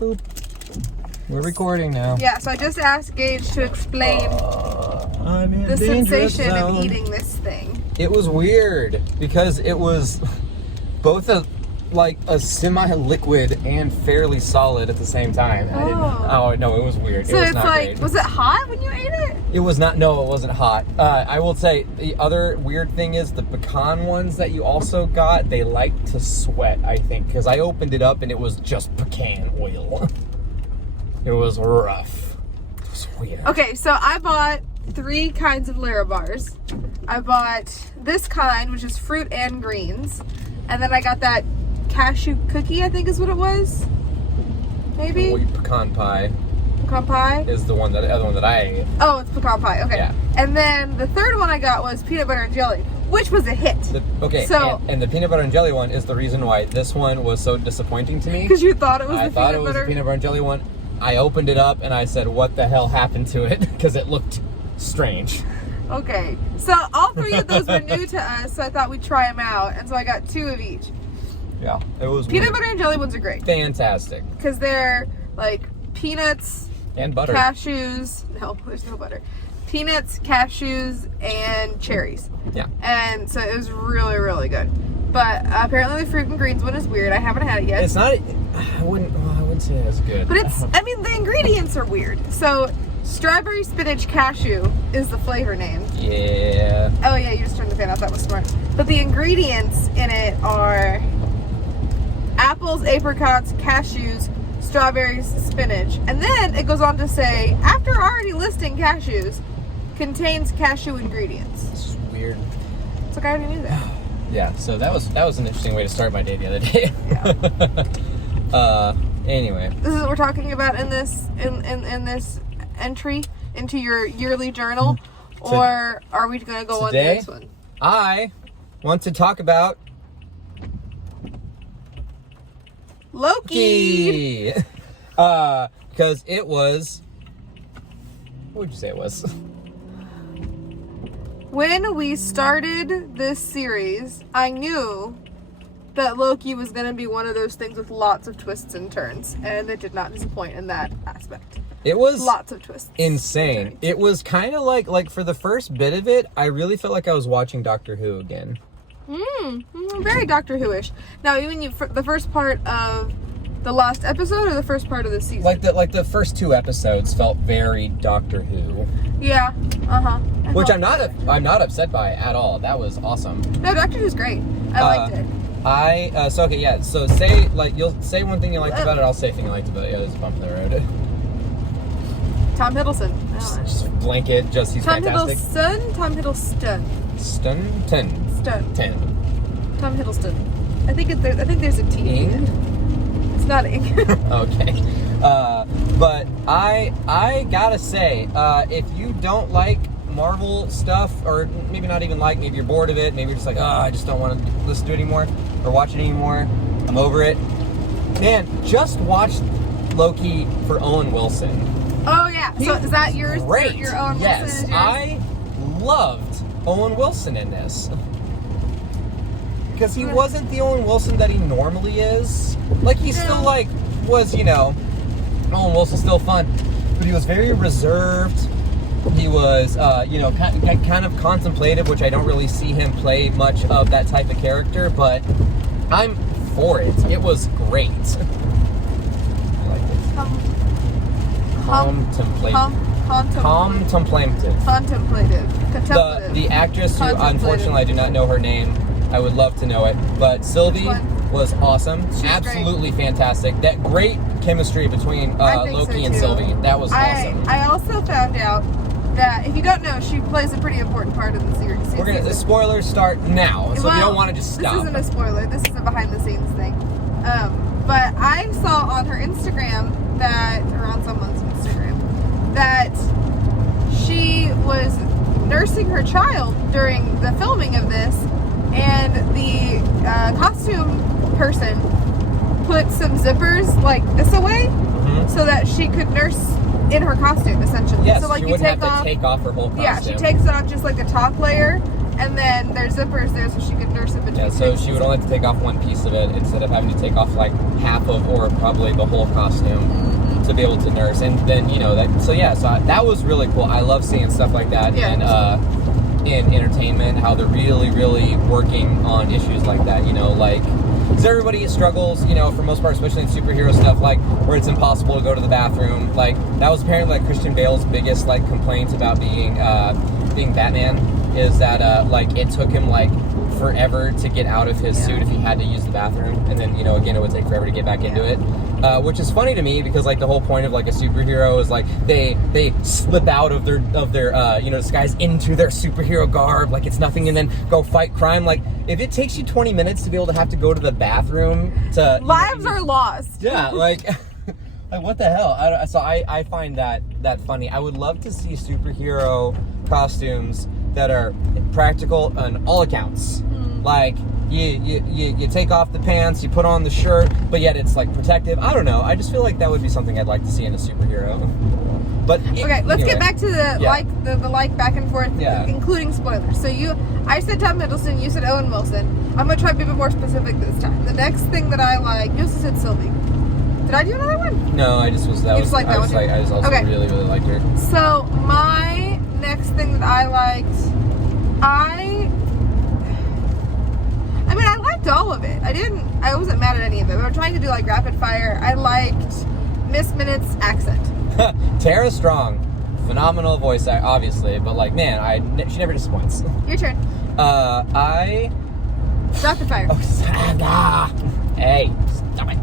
Boop. We're recording now. Yeah, so I just asked Gage to explain the sensation of eating this thing. It was weird because it was both a semi-liquid and fairly solid at the same time. Oh no, it was weird. So it was it's not like, great. Was it hot when you ate it? It was not. No, it wasn't hot. I will say the other weird thing is the pecan ones that you also got. They like to sweat. I think because I opened it up and it was just pecan oil. It was rough. It was weird. Okay, so I bought 3 kinds of Lara bars. I bought this kind, which is fruit and greens, and then I got that cashew cookie, I think is what it was. Maybe? Pecan pie. Pecan pie? Is the other one that I ate. Oh, it's pecan pie, okay. Yeah. And then the third one I got was peanut butter and jelly, which was a hit. And the peanut butter and jelly one is the reason why this one was so disappointing to me. Because you thought it was the peanut butter and jelly one. I opened it up and I said, what the hell happened to it? Because it looked strange. Okay, so all 3 of those were new to us, so I thought we'd try them out, and so I got 2 of each. Yeah, it was Peanut butter and jelly ones are great. Fantastic. Because they're like peanuts and butter. Cashews. No, there's no butter. Peanuts, cashews, and cherries. Yeah. And so it was really, really good. But apparently the fruit and greens one is weird. I haven't had it yet. It's not, I wouldn't say it's good. But the ingredients are weird. So strawberry spinach cashew is the flavor name. Yeah. Oh yeah, you just turned the fan off. That was smart. But the ingredients in it are apples, apricots, cashews, strawberries, spinach. And then it goes on to say, after already listing cashews, contains cashew ingredients. It's weird. It's like I already knew that. Yeah, so that was an interesting way to start my day the other day. Yeah. Anyway. This is what we're talking about in this this entry into your yearly journal, or are we going to go on to this one? I want to talk about Loki. Because it was. What would you say it was? When we started this series, I knew that Loki was going to be one of those things with lots of twists and turns, and it did not disappoint in that aspect. It was lots of twists. Insane. It was kind of like for the first bit of it, I really felt like I was watching Doctor Who again. Very Doctor Who-ish. Now, even the first part of the last episode or the first part of the season? Like the first 2 episodes felt very Doctor Who. Yeah. Which I'm not upset by at all. That was awesome. No, Doctor Who's great. I liked it. So say you'll say one thing you liked about it. I'll say a thing I liked about it. Yeah, there's a bump in the road. Tom Hiddleston. Just blanket. He's fantastic. Tom Hiddleston. Tom Hiddleston. I think there's a T. Ing? It's not ing. Okay. But I gotta say, if you don't like Marvel stuff, or maybe not even maybe you're bored of it, maybe you're just like, I just don't want to listen to it anymore, or watch it anymore, I'm over it. Man, just watch Loki for Owen Wilson. Oh yeah, so is that yours? Great. Your Owen Yes, Wilson is yours? I loved Owen Wilson in this. Because he wasn't the Owen Wilson that he normally is. He still was, Owen Wilson's still fun, but he was very reserved. He was, kind of contemplative, which I don't really see him play much of that type of character, but I'm for it. It was great. I like it. Contemplative. The actress who, unfortunately, I do not know her name. I would love to know it. But Sylvie was awesome. Absolutely fantastic. That great chemistry between Loki and Sylvie. That was awesome. I also found out that, if you don't know, she plays a pretty important part in the series. The spoilers start now, so if you don't want to just stop. This isn't a spoiler. This is a behind-the-scenes thing. But I saw on her Instagram or on someone's Instagram, that she was nursing her child during the filming of this, and the costume person put some zippers like this away, so that she could nurse in her costume, essentially. Yes, so she wouldn't have to take off her whole costume. Yeah, she takes off just like the top layer, and then there's zippers there so she could nurse it between. Yeah, so she would only have to take off one piece of it instead of having to take off like half of or probably the whole costume to be able to nurse. And then that was really cool. I love seeing stuff like that in entertainment, how they're really, really working on issues like that. Because everybody struggles, for most part, especially in superhero stuff, like where it's impossible to go to the bathroom. Like that was apparently like Christian Bale's biggest like complaint about being Batman, is that it took him like forever to get out of his suit if he had to use the bathroom, and then again it would take forever to get back into it, which is funny to me because like the whole point of like a superhero is like they slip out of their disguise into their superhero garb like it's nothing and then go fight crime. Like if it takes you 20 minutes to be able to have to go to the bathroom to lives are lost. Yeah, like like what the hell? I find that funny. I would love to see superhero costumes that are practical on all accounts. Like you take off the pants, you put on the shirt, but yet it's like protective. I don't know. I just feel like that would be something I'd like to see in a superhero. But okay, let's get back to the like back and forth, including spoilers. So I said Tom Hiddleston, you said Owen Wilson. I'm gonna try to be a bit more specific this time. The next thing that I like, you also said Sylvie. Did I do another one? No, I just was. I just also really, really liked her. So my next thing that I liked, I liked all of it. I wasn't mad at any of it. We were trying to do like rapid fire. I liked Miss Minutes' accent. Tara Strong, phenomenal voice, obviously, but like, man, she never disappoints. Your turn. Rapid fire. Hey, stop it.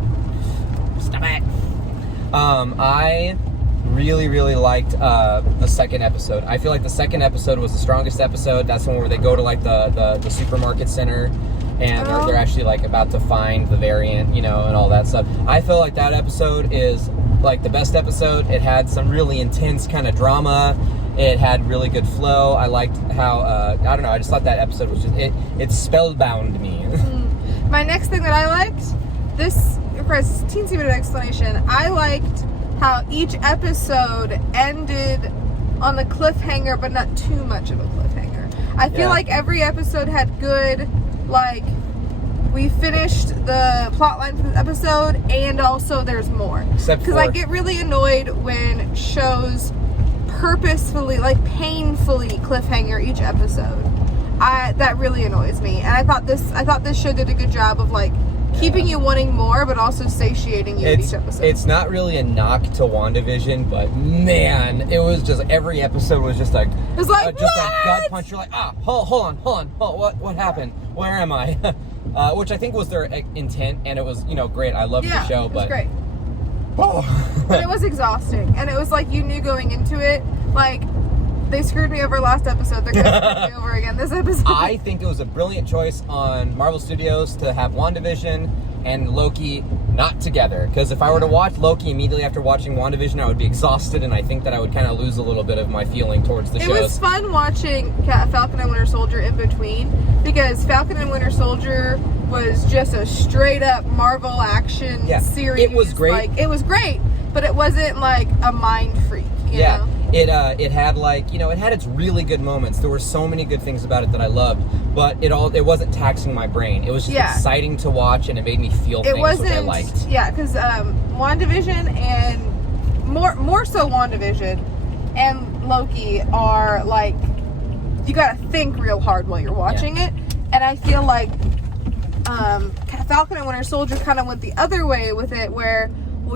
I really, really liked the second episode. I feel like the second episode was the strongest episode. That's the one where they go to like the supermarket center and they're actually like about to find the variant, and all that stuff. I feel like that episode is like the best episode. It had some really intense kind of drama. It had really good flow. I liked how I don't know. I just thought that episode was just it spellbound me. My next thing that I liked, this requires a teensy bit of explanation. I liked how each episode ended on the cliffhanger, but not too much of a cliffhanger. I feel like every episode had good, like, we finished the plot line for this episode, and also there's more. Because I get really annoyed when shows purposefully, like painfully cliffhanger each episode. That really annoys me. And I thought this show did a good job of like keeping you wanting more, but also satiating you each episode. It's not really a knock to WandaVision, but man, it was just every episode was just like it was like just a gut punch. You're like, hold on, what happened? Where am I? Which I think was their intent, and it was great. I loved the show, but it was great. But it was exhausting, and it was like you knew going into it, like they screwed me over last episode. They're gonna screw me over again this episode. I think it was a brilliant choice on Marvel Studios to have WandaVision and Loki not together. Because if I were to watch Loki immediately after watching WandaVision, I would be exhausted, and I think that I would kind of lose a little bit of my feeling towards the show. It was fun watching Falcon and Winter Soldier in between, because Falcon and Winter Soldier was just a straight up Marvel action series. It was great. Like, it was great, but it wasn't like a mind freak. You know? It had like, it had its really good moments. There were so many good things about it that I loved, but it wasn't taxing my brain. It was just exciting to watch, and it made me feel things which I liked. Yeah, because WandaVision and more so WandaVision and Loki are like, you gotta think real hard while you're watching it, and I feel like Falcon and Winter Soldier kind of went the other way with it, where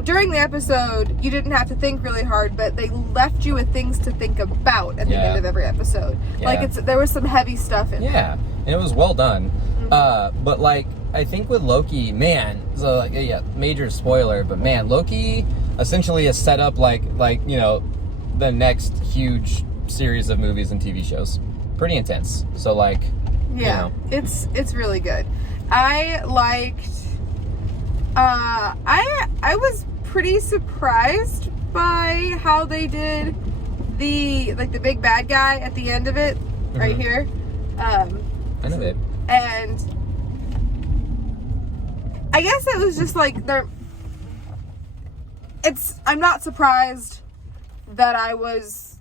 during the episode, you didn't have to think really hard, but they left you with things to think about at the end of every episode. Yeah. Like, there was some heavy stuff in it. Yeah, and it was well done. Mm-hmm. But, like, I think with Loki, man, so, major spoiler, but, man, Loki essentially is set up like the next huge series of movies and TV shows. Pretty intense. So, like, it's really good. I liked... I was pretty surprised by how they did the big bad guy at the end of it, right here. I know it. And I guess it was just like I'm not surprised that I was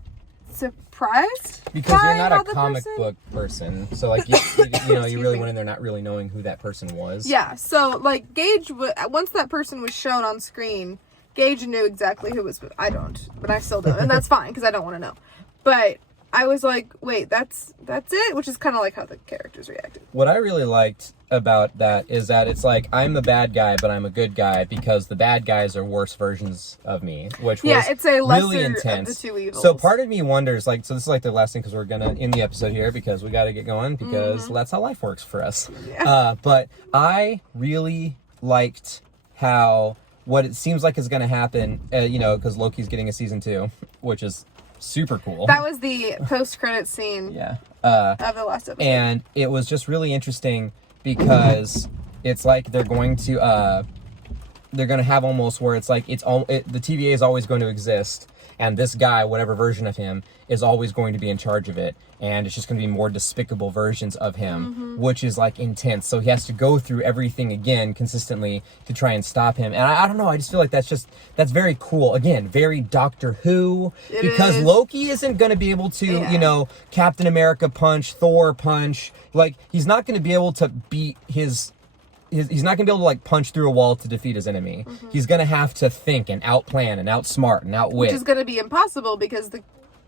surprised because you're by not how a the comic person- book person. So like you know, you really me. went in there not really knowing who that person was. Yeah, so like Gage, once that person was shown on screen, Gage knew exactly who was. I don't, but I still don't, and that's fine because I don't want to know. But I was like, wait, that's it, which is kind of like how the characters reacted. What I really liked about that is that it's like I'm a bad guy, but I'm a good guy because the bad guys are worse versions of me, which was It's a lesser really intense. of the two evils. So part of me wonders, like, so this is like the last thing because we're gonna end the episode here because we got to get going because that's how life works for us. Yeah. But I really liked how what it seems like is gonna happen, you know, because Loki's getting a season 2, which is super cool. That was the post-credit scene Yeah. of the last episode. And it was just really interesting because it's like they're going to have almost where it's like the TVA is always going to exist, and this guy, whatever version of him, is always going to be in charge of it, and it's just going to be more despicable versions of him, which is like intense. So he has to go through everything again consistently to try and stop him. And I don't know, I just feel like that's very cool. Again, very Doctor Who, because Loki isn't going to be able to, you know, Captain America punch, Thor punch. Like, he's not going to be able to beat he's not going to be able to, like, punch through a wall to defeat his enemy. He's going to have to think and outplan and outsmart and outwit. Which is going to be impossible because the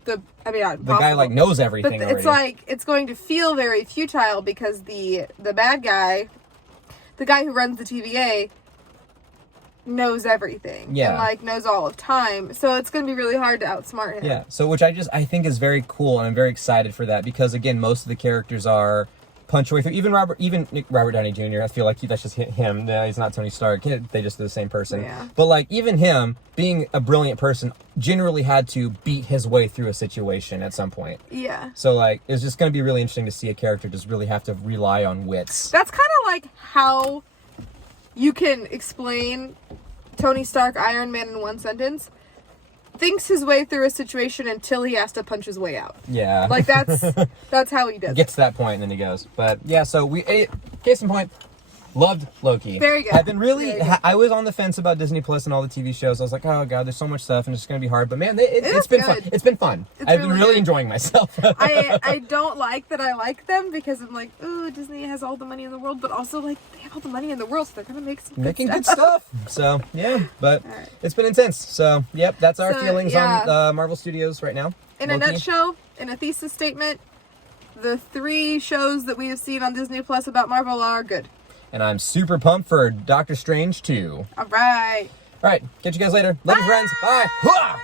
guy, like, knows everything but already. it's like, it's going to feel very futile because the bad guy, the guy who runs the TVA, knows everything. Yeah. And, like, knows all of time. So it's going to be really hard to outsmart him. Yeah, so which I think is very cool, and I'm very excited for that because, again, most of the characters are punch away through. Even Robert Downey Jr., I feel like that's just him. No, he's not Tony Stark. They just are the same person. Yeah. But, like, even him, being a brilliant person, generally had to beat his way through a situation at some point. Yeah. So, like, it's just going to be really interesting to see a character just really have to rely on wits. That's kind of like how you can explain Tony Stark, Iron Man in one sentence. Thinks his way through a situation until he has to punch his way out. Yeah. Like, that's how he does Gets to that point and then he goes. But, yeah, so case in point, loved Loki. Very good. I've been really, Very good. I was on the fence about Disney Plus and all the TV shows. I was like, oh god, there's so much stuff and it's going to be hard. But man, it's been fun. It's been fun. I've been really enjoying myself. I don't like that I like them because I'm like, ooh, Disney has all the money in the world, but also, like, they have all the money in the world, so they're going to make some Making good good stuff. So, yeah, but Alright. it's been intense. So, yep, that's our So, feelings yeah. on Marvel Studios right now. In a Loki. nutshell, in a thesis statement, the 3 shows that we have seen on Disney Plus about Marvel are good. And I'm super pumped for Doctor Strange 2. All right. All right, catch you guys later. Love you, friends. Bye. Hooah!